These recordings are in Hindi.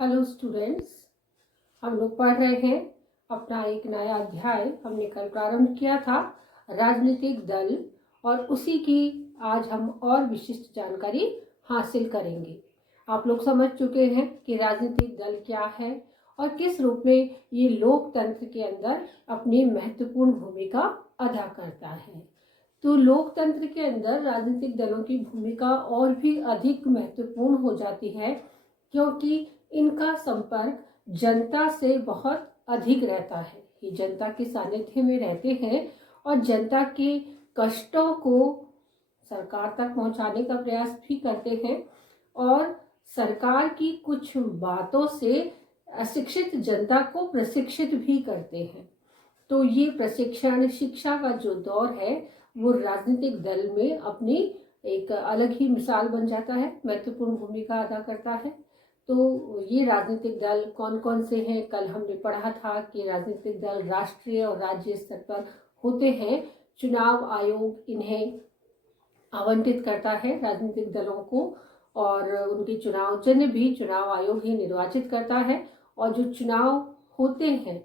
हेलो स्टूडेंट्स, हम लोग पढ़ रहे हैं अपना एक नया अध्याय। हमने कल प्रारंभ किया था राजनीतिक दल और उसी की आज हम और विशिष्ट जानकारी हासिल करेंगे। आप लोग समझ चुके हैं कि राजनीतिक दल क्या है और किस रूप में ये लोकतंत्र के अंदर अपनी महत्वपूर्ण भूमिका अदा करता है। तो लोकतंत्र के अंदर राजनीतिक दलों की भूमिका और भी अधिक महत्वपूर्ण हो जाती है, क्योंकि इनका संपर्क जनता से बहुत अधिक रहता है। ये जनता के सानिध्य में रहते हैं और जनता के कष्टों को सरकार तक पहुंचाने का प्रयास भी करते हैं और सरकार की कुछ बातों से अशिक्षित जनता को प्रशिक्षित भी करते हैं। तो ये प्रशिक्षण शिक्षा का जो दौर है वो राजनीतिक दल में अपनी एक अलग ही मिसाल बन जाता है, महत्वपूर्ण भूमिका अदा करता है। तो ये राजनीतिक दल कौन कौन से हैं, कल हमने पढ़ा था कि राजनीतिक दल राष्ट्रीय और राज्य स्तर पर होते हैं। चुनाव आयोग इन्हें आवंटित करता है राजनीतिक दलों को और उनके चुनाव चिन्ह भी चुनाव आयोग ही निर्वाचित करता है और जो चुनाव होते हैं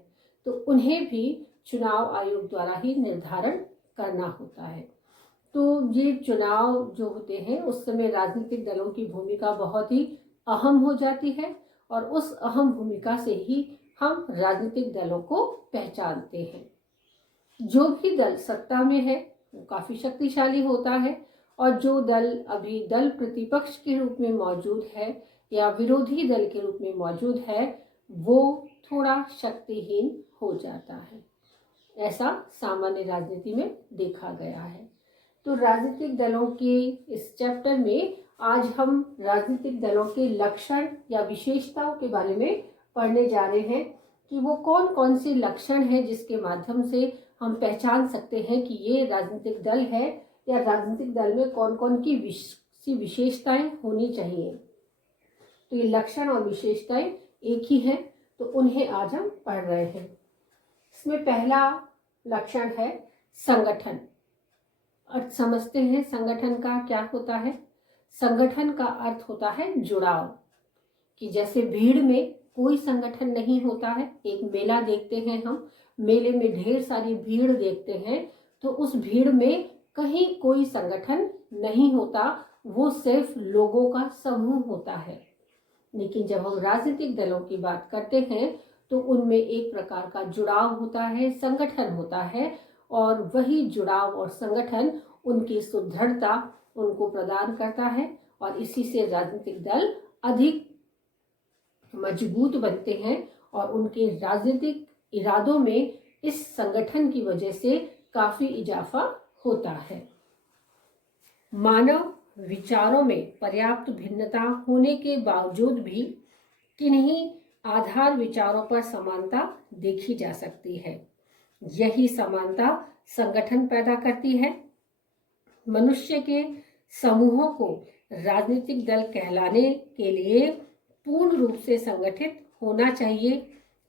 तो उन्हें भी चुनाव आयोग द्वारा ही निर्धारण करना होता है। तो ये चुनाव जो होते हैं उस समय राजनीतिक दलों की भूमिका बहुत ही अहम हो जाती है और उस अहम भूमिका से ही हम राजनीतिक दलों को पहचानते हैं। जो भी दल सत्ता में है वो काफी शक्तिशाली होता है और जो दल अभी दल प्रतिपक्ष के रूप में मौजूद है या विरोधी दल के रूप में मौजूद है वो थोड़ा शक्तिहीन हो जाता है। ऐसा सामान्य राजनीति में देखा गया है। तो राजनीतिक दलों के इस चैप्टर में आज हम राजनीतिक दलों के लक्षण या विशेषताओं के बारे में पढ़ने जा रहे हैं कि वो कौन कौन से लक्षण हैं जिसके माध्यम से हम पहचान सकते हैं कि ये राजनीतिक दल है या राजनीतिक दल में कौन कौन की विशेषताएं होनी चाहिए। तो ये लक्षण और विशेषताएं एक ही हैं, तो उन्हें आज हम पढ़ रहे हैं। इसमें पहला लक्षण है संगठन। अर्थ समझते हैं संगठन का क्या होता है। संगठन का अर्थ होता है जुड़ाव, कि जैसे भीड़ में कोई संगठन नहीं होता है। एक मेला देखते हैं हम, मेले में ढेर सारी भीड़ देखते हैं तो उस भीड़ में कहीं कोई संगठन नहीं होता, वो सिर्फ लोगों का समूह होता है। लेकिन जब हम राजनीतिक दलों की बात करते हैं तो उनमें एक प्रकार का जुड़ाव होता है, संगठन होता है और वही जुड़ाव और संगठन उनकी सुदृढ़ता उनको प्रदान करता है और इसी से राजनीतिक दल अधिक मजबूत बनते हैं और उनके राजनीतिक इरादों में इस संगठन की वजह से काफी इजाफा होता है। मानव विचारों में पर्याप्त भिन्नता होने के बावजूद भी किन्हीं आधार विचारों पर समानता देखी जा सकती है। यही समानता संगठन पैदा करती है। मनुष्य के समूहों को राजनीतिक दल कहलाने के लिए पूर्ण रूप से संगठित होना चाहिए,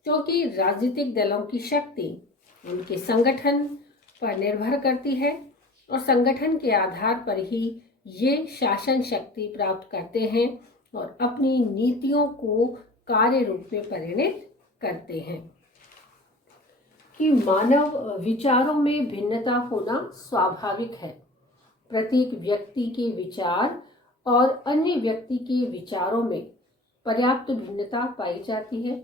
क्योंकि राजनीतिक दलों की शक्ति उनके संगठन पर निर्भर करती है और संगठन के आधार पर ही ये शासन शक्ति प्राप्त करते हैं और अपनी नीतियों को कार्य रूप में परिणत करते हैं। कि मानव विचारों में भिन्नता होना स्वाभाविक है। प्रत्येक व्यक्ति के विचार और अन्य व्यक्ति के विचारों में पर्याप्त भिन्नता पाई जाती है,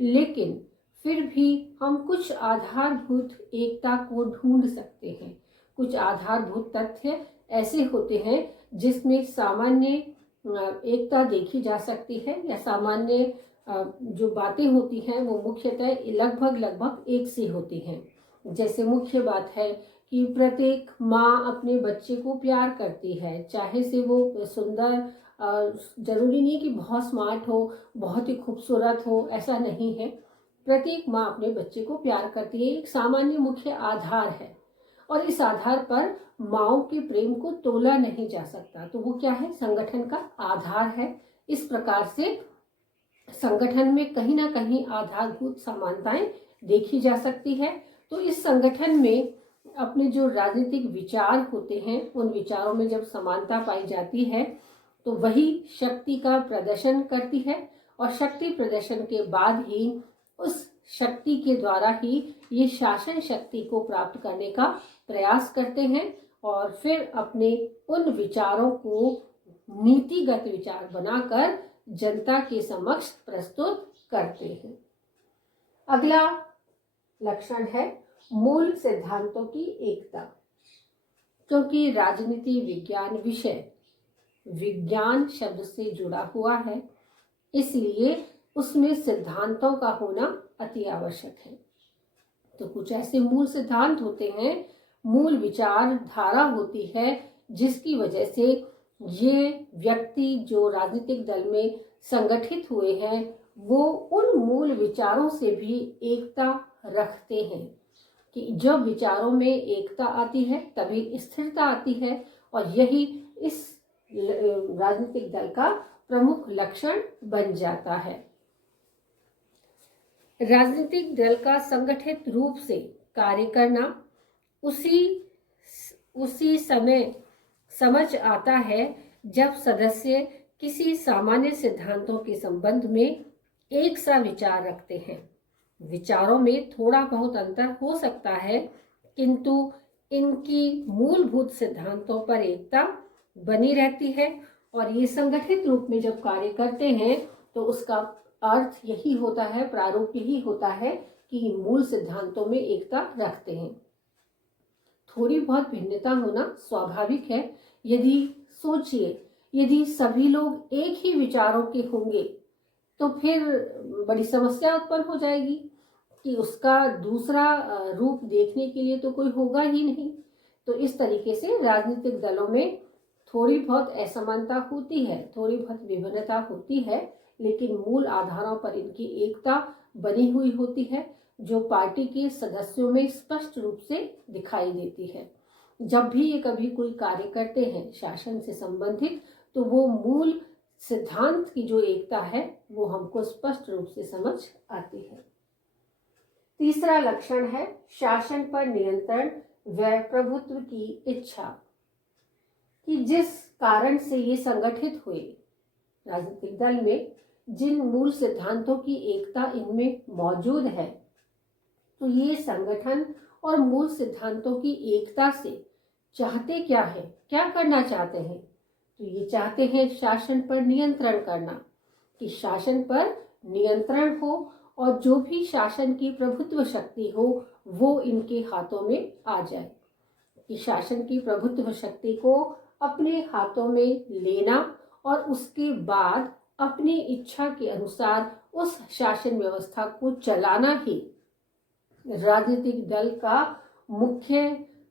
लेकिन फिर भी हम कुछ आधारभूत एकता को ढूंढ सकते हैं। कुछ आधारभूत तथ्य ऐसे होते हैं जिसमें सामान्य एकता देखी जा सकती है या सामान्य जो बातें होती हैं वो मुख्यतः लगभग एक सी होती हैं। जैसे मुख्य बात है कि प्रत्येक माँ अपने बच्चे को प्यार करती है, चाहे से वो सुंदर, जरूरी नहीं कि बहुत स्मार्ट हो, बहुत ही खूबसूरत हो, ऐसा नहीं है। प्रत्येक माँ अपने बच्चे को प्यार करती है, एक सामान्य मुख्य आधार है और इस आधार पर माँओं के प्रेम को तोला नहीं जा सकता। तो वो क्या है, संगठन का आधार है। इस प्रकार से संगठन में कहीं ना कहीं आधारभूत समानताएं देखी जा सकती है। तो इस संगठन में अपने जो राजनीतिक विचार होते हैं उन विचारों में जब समानता पाई जाती है तो वही शक्ति का प्रदर्शन करती है और शक्ति प्रदर्शन के बाद ही उस शक्ति के द्वारा ही ये शासन शक्ति को प्राप्त करने का प्रयास करते हैं और फिर अपने उन विचारों को नीतिगत विचार बनाकर जनता के समक्ष प्रस्तुत करते हैं। अगला लक्षण है मूल सिद्धांतों की एकता। क्योंकि राजनीति विज्ञान विषय विज्ञान शब्द से जुड़ा हुआ है, इसलिए उसमें सिद्धांतों का होना अति आवश्यक है। तो कुछ ऐसे मूल सिद्धांत होते हैं, मूल विचारधारा होती है, जिसकी वजह से ये व्यक्ति जो राजनीतिक दल में संगठित हुए हैं वो उन मूल विचारों से भी एकता रखते हैं कि जब विचारों में एकता आती है तभी स्थिरता आती है, और यही इस राजनीतिक दल का प्रमुख लक्षण बन जाता है। राजनीतिक दल का संगठित रूप से कार्य करना उसी समय समझ आता है जब सदस्य किसी सामान्य सिद्धांतों के संबंध में एक सा विचार रखते हैं। विचारों में थोड़ा बहुत अंतर हो सकता है, किंतु इनकी मूलभूत सिद्धांतों पर एकता बनी रहती है, और ये संगठित रूप में जब कार्य करते हैं तो उसका अर्थ यही होता है, प्रारूप यही होता है कि मूल सिद्धांतों में एकता रखते हैं। थोड़ी बहुत भिन्नता होना स्वाभाविक है। सोचिए, यदि सभी लोग एक ही विचारों के होंगे तो फिर बड़ी समस्या उत्पन्न हो जाएगी कि उसका दूसरा रूप देखने के लिए तो कोई होगा ही नहीं। तो इस तरीके से राजनीतिक दलों में थोड़ी बहुत असमानता होती है, थोड़ी बहुत विभिन्नता होती है, लेकिन मूल आधारों पर इनकी एकता बनी हुई होती है, जो पार्टी के सदस्यों में स्पष्ट रूप से दिखाई देती है। जब भी ये कभी कोई कार्य करते हैं शासन से संबंधित, तो वो मूल सिद्धांत की जो एकता है वो हमको स्पष्ट रूप से समझ आती है। तीसरा लक्षण है शासन पर नियंत्रण व प्रभुत्व की इच्छा, कि जिस कारण से ये संगठित हुए राजनीतिक दल में जिन मूल सिद्धांतों की एकता इनमें मौजूद है, तो ये संगठन और मूल सिद्धांतों की एकता से चाहते क्या है, क्या करना चाहते हैं? तो ये चाहते हैं शासन पर नियंत्रण करना, कि शासन पर नियंत्रण हो और जो भी शासन की प्रभुत्व शक्ति हो वो इनके हाथों में आ जाए, कि शासन की प्रभुत्व शक्ति को अपने हाथों में लेना और उसके बाद अपनी इच्छा के अनुसार उस शासन व्यवस्था को चलाना ही राजनीतिक दल का मुख्य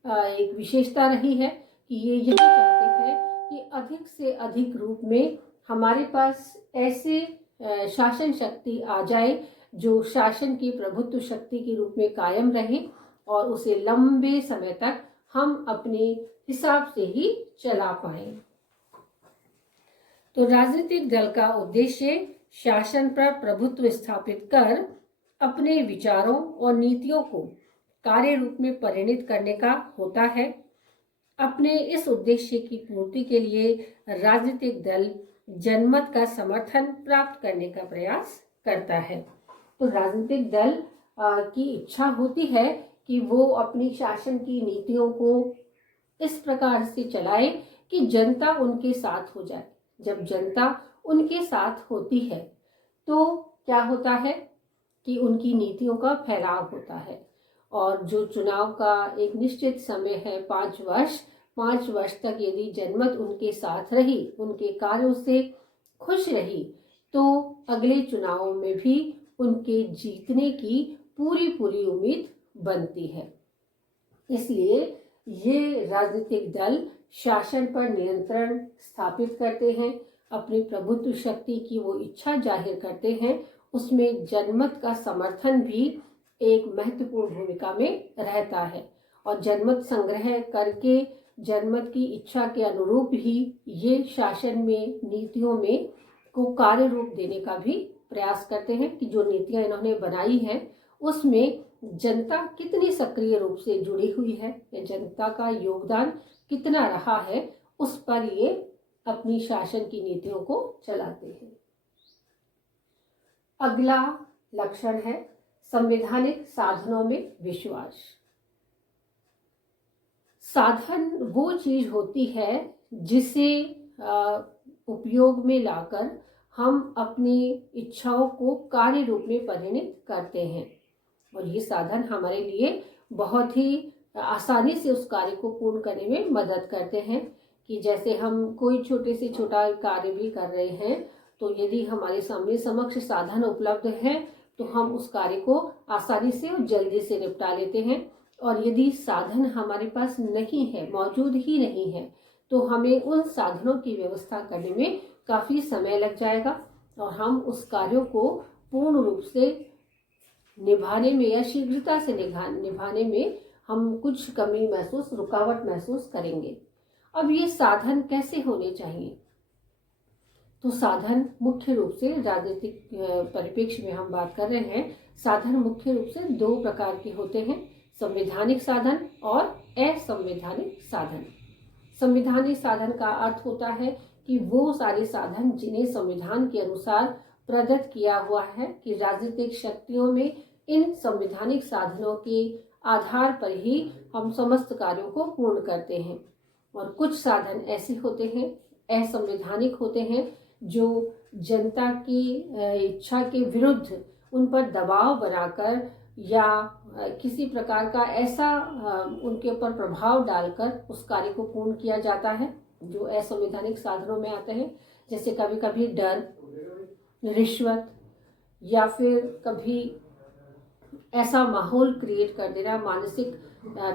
एक विशेषता रही है, कि ये यही चाहते हैं कि अधिक से अधिक रूप में हमारे पास ऐसे शासन शक्ति आ जाए जो शासन की प्रभुत्व शक्ति के रूप में कायम रहे और उसे लंबे समय तक हम अपने हिसाब से ही चला पाएं। तो राजनीतिक दल का उद्देश्य शासन पर प्रभुत्व स्थापित कर अपने विचारों और नीतियों को कार्य रूप में परिणित करने का होता है। अपने इस उद्देश्य की पूर्ति के लिए राजनीतिक दल जनमत का समर्थन प्राप्त करने का प्रयास करता है। तो राजनीतिक दल की इच्छा होती है कि वो अपनी शासन की नीतियों को इस प्रकार से चलाए कि जनता उनके साथ हो जाए। जब जनता उनके साथ होती है तो क्या होता है कि उनकी नीतियों का फैलाव होता है, और जो चुनाव का एक निश्चित समय है 5 वर्ष, 5 वर्ष तक यदि जनमत उनके साथ रही, उनके कार्यों से खुश रही, तो अगले चुनावों में भी उनके जीतने की पूरी उम्मीद बनती है। इसलिए ये राजनीतिक दल शासन पर नियंत्रण स्थापित करते हैं, अपनी प्रभुत्व शक्ति की वो इच्छा जाहिर करते हैं, उसमें जनमत का समर्थन भी एक महत्वपूर्ण भूमिका में रहता है, और जनमत संग्रह करके जनमत की इच्छा के अनुरूप ही ये शासन में नीतियों में को कार्य रूप देने का भी प्रयास करते हैं कि जो नीतियां इन्होंने बनाई हैं उसमें जनता कितनी सक्रिय रूप से जुड़ी हुई है या जनता का योगदान कितना रहा है, उस पर ये अपनी शासन की नीतियों को चलाते हैं। अगला लक्षण है संवैधानिक साधनों में विश्वास। साधन वो चीज होती है जिसे उपयोग में लाकर हम अपनी इच्छाओं को कार्य रूप में परिणत करते हैं, और ये साधन हमारे लिए बहुत ही आसानी से उस कार्य को पूर्ण करने में मदद करते हैं। कि जैसे हम कोई छोटे से छोटा कार्य भी कर रहे हैं, तो यदि हमारे सामने समक्ष साधन उपलब्ध है तो हम उस कार्य को आसानी से और जल्दी से निपटा लेते हैं। और यदि साधन हमारे पास नहीं है, मौजूद ही नहीं है, तो हमें उन साधनों की व्यवस्था करने में काफ़ी समय लग जाएगा और हम उस कार्यों को पूर्ण रूप से निभाने में या शीघ्रता से निभाने में हम कुछ कमी महसूस, रुकावट महसूस करेंगे। अब ये साधन कैसे होने चाहिए? तो साधन मुख्य रूप से राजनीतिक परिप्रेक्ष्य में हम बात कर रहे हैं, साधन मुख्य रूप से दो प्रकार के होते हैं, संवैधानिक साधन और असंवैधानिक साधन। संवैधानिक साधन का अर्थ होता है कि वो सारे साधन जिन्हें संविधान के अनुसार प्रदत्त किया हुआ है कि राजनीतिक शक्तियों में इन संवैधानिक साधनों के आधार पर ही हम समस्त कार्यों को पूर्ण करते हैं। और कुछ साधन ऐसे होते हैं, असंवैधानिक होते हैं, जो जनता की इच्छा के विरुद्ध उन पर दबाव बनाकर या किसी प्रकार का ऐसा उनके ऊपर प्रभाव डालकर उस कार्य को पूर्ण किया जाता है, जो असंवैधानिक साधनों में आते हैं। जैसे कभी कभी डर, रिश्वत, या फिर कभी ऐसा माहौल क्रिएट कर देना, मानसिक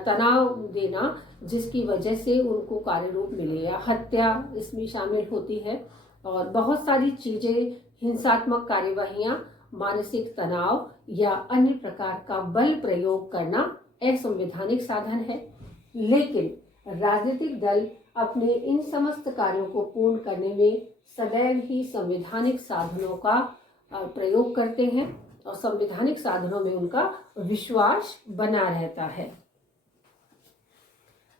तनाव देना, जिसकी वजह से उनको कार्य रूप मिले, या हत्या इसमें शामिल होती है। और बहुत सारी चीजें, हिंसात्मक कार्यवाहियां, मानसिक तनाव या अन्य प्रकार का बल प्रयोग करना असंवैधानिक साधन है। लेकिन राजनीतिक दल अपने इन समस्त कार्यों को पूर्ण करने में सदैव ही संवैधानिक साधनों का प्रयोग करते हैं और संवैधानिक साधनों में उनका विश्वास बना रहता है।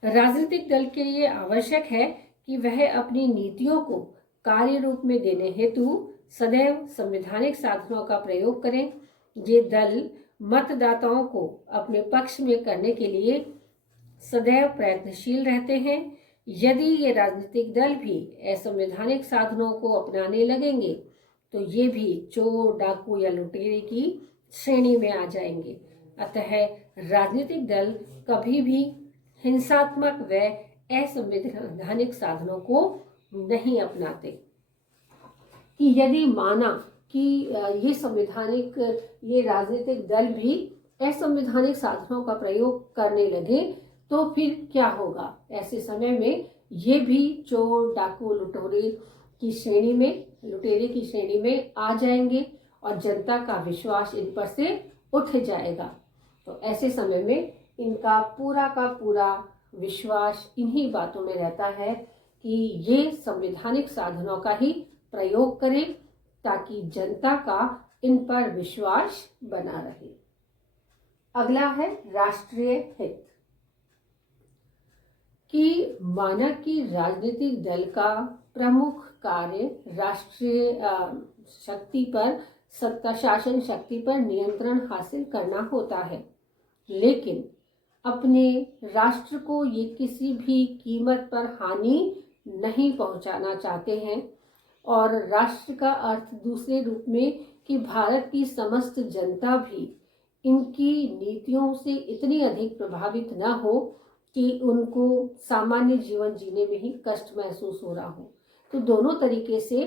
राजनीतिक दल के लिए आवश्यक है कि वह अपनी नीतियों को कार्य रूप में देने हेतु सदैव संवैधानिक साधनों का प्रयोग करें। ये दल मतदाताओं को अपने पक्ष में करने के लिए सदैव प्रयत्नशील रहते हैं। यदि ये राजनीतिक दल भी असंवैधानिक साधनों को अपनाने लगेंगे तो ये भी चोर, डाकू या लुटेरे की श्रेणी में आ जाएंगे। अतः राजनीतिक दल कभी भी हिंसात्मक व असंवैधानिक साधनों को नहीं अपनाते। कि यदि माना कि ये राजनीतिक दल भी असंवैधानिक साधनों का प्रयोग करने लगे तो फिर क्या होगा? ऐसे समय में ये भी चोर, डाकू, लुटेरे की श्रेणी में आ जाएंगे और जनता का विश्वास इन पर से उठ जाएगा। तो ऐसे समय में इनका पूरा का पूरा विश्वास इन्हीं बातों में रहता है कि ये संवैधानिक साधनों का ही प्रयोग करें ताकि जनता का इन पर विश्वास बना रहे। अगला है राष्ट्रीय हित। कि माना कि राजनीतिक दल का प्रमुख कार्य राष्ट्रीय शक्ति पर, सत्ता शासन शक्ति पर नियंत्रण हासिल करना होता है, लेकिन अपने राष्ट्र को ये किसी भी कीमत पर हानि नहीं पहुंचाना चाहते हैं। और राष्ट्र का अर्थ दूसरे रूप में कि भारत की समस्त जनता भी इनकी नीतियों से इतनी अधिक प्रभावित न हो कि उनको सामान्य जीवन जीने में ही कष्ट महसूस हो रहा हो। तो दोनों तरीके से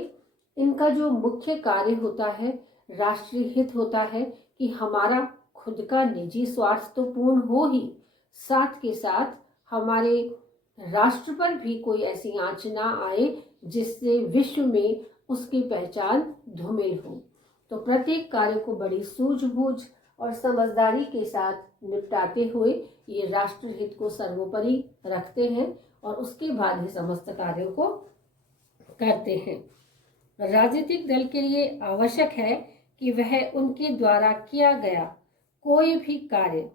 इनका जो मुख्य कार्य होता है, राष्ट्रीय हित होता है कि हमारा खुद का निजी स्वार्थ तो पूर्ण हो ही, साथ के साथ हमारे राष्ट्र पर भी कोई ऐसी आंच ना आए जिससे विश्व में उसकी पहचान धूमिल हो। तो प्रत्येक कार्य को बड़ी सूझबूझ और समझदारी के साथ निपटाते हुए ये राष्ट्र हित को सर्वोपरि रखते हैं और उसके बाद ही समस्त कार्यों को करते हैं। राजनीतिक दल के लिए आवश्यक है कि वह उनके द्वारा किया गया कोई भी कार्य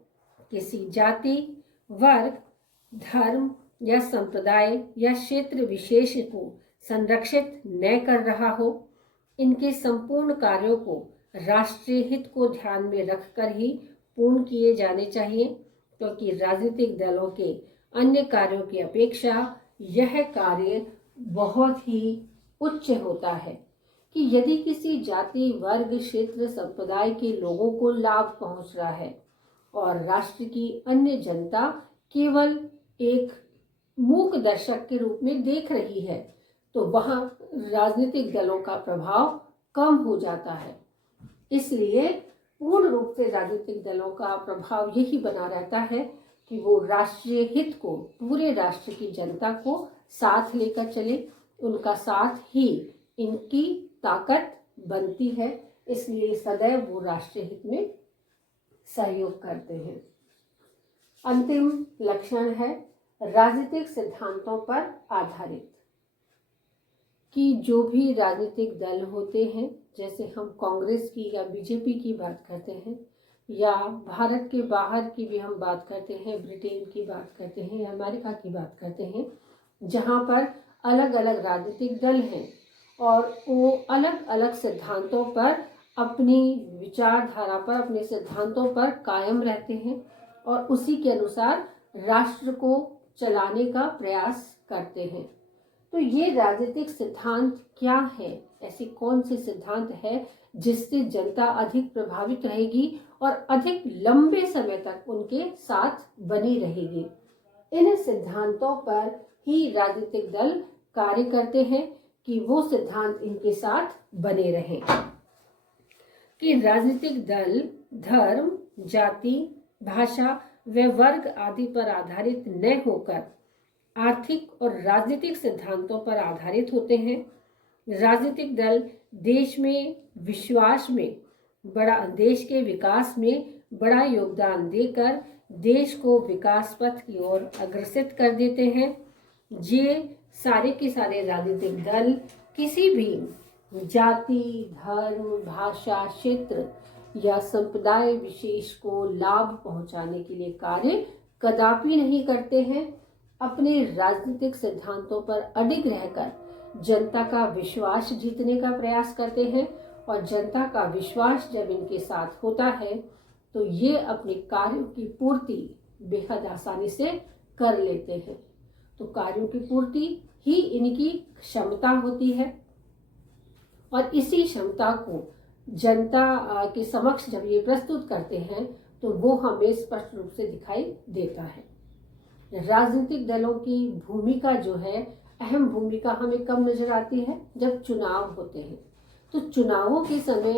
किसी जाति, वर्ग, धर्म या संप्रदाय या क्षेत्र विशेष को संरक्षित न कर रहा हो। इनके संपूर्ण कार्यों को राष्ट्रीय हित को ध्यान में रखकर ही पूर्ण किए जाने चाहिए, क्योंकि राजनीतिक दलों के अन्य कार्यों की अपेक्षा यह कार्य बहुत ही उच्च होता है कि यदि किसी जाति, वर्ग, क्षेत्र, संप्रदाय के लोगों को लाभ पहुंच रहा है और राष्ट्र की अन्य जनता केवल एक मूक दर्शक के रूप में देख रही है, तो वहां राजनीतिक दलों का प्रभाव कम हो जाता है। इसलिए पूर्ण रूप से राजनीतिक दलों का प्रभाव यही बना रहता है कि वो राष्ट्रीय हित को, पूरे राष्ट्र की जनता को साथ लेकर चले। उनका साथ ही इनकी ताकत बनती है, इसलिए सदैव वो राष्ट्रीय हित में सहयोग करते हैं। अंतिम लक्षण है राजनीतिक सिद्धांतों पर आधारित। कि जो भी राजनीतिक दल होते हैं, जैसे हम कांग्रेस की या बीजेपी की बात करते हैं, या भारत के बाहर की भी हम बात करते हैं, ब्रिटेन की बात करते हैं या अमेरिका की बात करते हैं, जहाँ पर अलग अलग राजनीतिक दल हैं और वो अलग अलग सिद्धांतों पर, अपनी विचारधारा पर, अपने सिद्धांतों पर कायम रहते हैं और उसी के अनुसार राष्ट्र को चलाने का प्रयास करते हैं। तो ये राजनीतिक सिद्धांत क्या है? ऐसी कौन से सिद्धांत है जिससे जनता अधिक प्रभावित रहेगी और अधिक लंबे समय तक उनके साथ बनी रहेगी? इन सिद्धांतों पर ही राजनीतिक दल कार्य करते हैं कि वो सिद्धांत इनके साथ बने रहें। कि राजनीतिक दल धर्म, जाति, भाषा व वर्ग आदि पर आधारित न होकर आर्थिक और राजनीतिक सिद्धांतों पर आधारित होते हैं। राजनीतिक दल देश में विश्वास में देश के विकास में बड़ा योगदान देकर देश को विकास पथ की ओर अग्रसित कर देते हैं। ये सारे के सारे राजनीतिक दल किसी भी जाति, धर्म, भाषा, क्षेत्र या संप्रदाय विशेष को लाभ पहुंचाने के लिए कार्य कदापि नहीं करते हैं। अपने राजनीतिक सिद्धांतों पर अडिग रहकर जनता का विश्वास जीतने का प्रयास करते हैं और जनता का विश्वास जब इनके साथ होता है तो ये अपने कार्यों की पूर्ति बेहद आसानी से कर लेते हैं। तो कार्यों की पूर्ति ही इनकी क्षमता होती है और इसी क्षमता को जनता के समक्ष जब ये प्रस्तुत करते हैं तो वो हमें स्पष्ट रूप से दिखाई देता है। राजनीतिक दलों की भूमिका जो है, अहम भूमिका हमें कब नजर आती है? जब चुनाव होते हैं। तो चुनावों के समय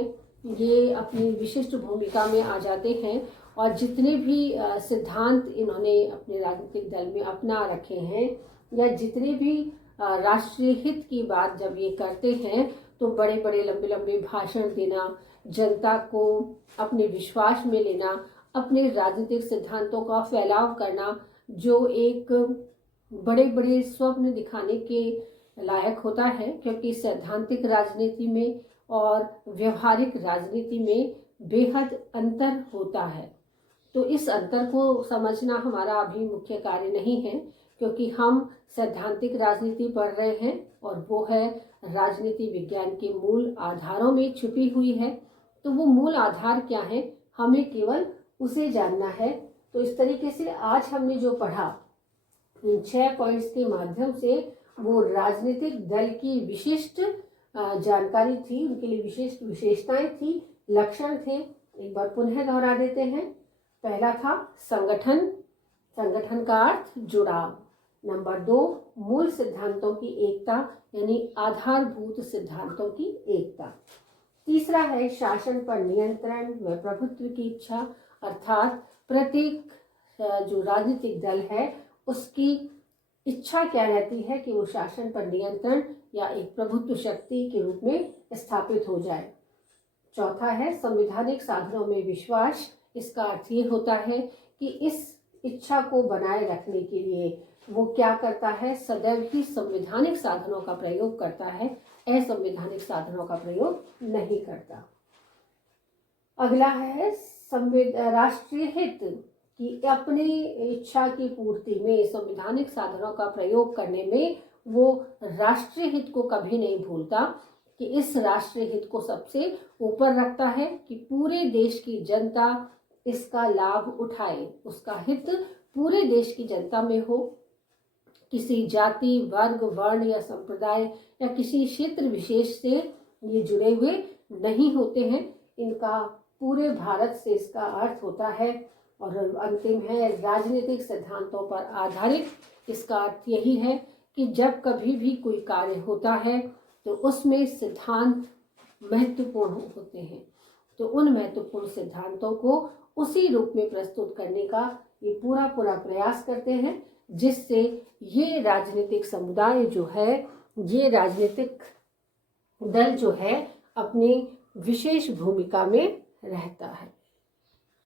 ये अपनी विशिष्ट भूमिका में आ जाते हैं और जितने भी सिद्धांत इन्होंने अपने राजनीतिक दल में अपना रखे हैं या जितने भी राष्ट्रीय हित की बात जब ये करते हैं तो बड़े बड़े लंबे लंबे भाषण देना, जनता को अपने विश्वास में लेना, अपने राजनीतिक सिद्धांतों का फैलाव करना, जो एक बड़े बड़े स्वप्न दिखाने के लायक होता है, क्योंकि सैद्धांतिक राजनीति में और व्यवहारिक राजनीति में बेहद अंतर होता है। तो इस अंतर को समझना हमारा अभी मुख्य कार्य नहीं है, क्योंकि हम सैद्धांतिक राजनीति पढ़ रहे हैं और वो है राजनीति विज्ञान के मूल आधारों में छुपी हुई है। तो वो मूल आधार क्या है, हमें केवल उसे जानना है। तो इस तरीके से आज हमने जो पढ़ा, इन 6 पॉइंट्स के माध्यम से वो राजनीतिक दल की विशिष्ट जानकारी थी, उनके लिए विशिष्ट विशेषताएं थी, लक्षण थे। एक बार पुनः दोहरा देते हैं। पहला था संगठन, संगठन का अर्थ जुड़ाव। नंबर 2, मूल सिद्धांतों की एकता, यानी आधारभूत सिद्धांतों की एकता। तीसरा है शासन पर नियंत्रण व प्रभुत्व की इच्छा, अर्थात प्रत्येक जो राजनीतिक दल है उसकी इच्छा क्या रहती है कि वो शासन पर नियंत्रण या एक प्रभुत्व शक्ति के रूप में स्थापित हो जाए। चौथा है संवैधानिक साधनों में विश्वास। इसका अर्थ ये होता है कि इस इच्छा को बनाए रखने के लिए वो क्या करता है, सदैव ही संवैधानिक साधनों का प्रयोग करता है, असंवैधानिक साधनों का प्रयोग नहीं करता। अगला है राष्ट्रीय हित कि अपनी इच्छा की पूर्ति में संवैधानिक साधनों का प्रयोग करने में वो राष्ट्रीय हित को कभी नहीं भूलता कि इस राष्ट्रीय हित को सबसे ऊपर रखता है कि पूरे देश की जनता इसका लाभ उठाए, उसका हित पूरे देश की जनता में हो। किसी जाति, वर्ग, वर्ण या संप्रदाय या किसी क्षेत्र विशेष से ये जुड़े हुए नहीं होते हैं। इनका पूरे भारत से इसका अर्थ होता है। और अंतिम है, राजनीतिक सिद्धांतों पर आधारित। इसका अर्थ यही है कि जब कभी भी कोई कार्य होता है तो उसमें सिद्धांत महत्वपूर्ण होते हैं, तो उन महत्वपूर्ण सिद्धांतों को उसी रूप में प्रस्तुत करने का ये पूरा प्रयास करते हैं, जिससे ये राजनीतिक समुदाय जो है, ये राजनीतिक दल जो है, अपनी विशेष भूमिका में रहता है।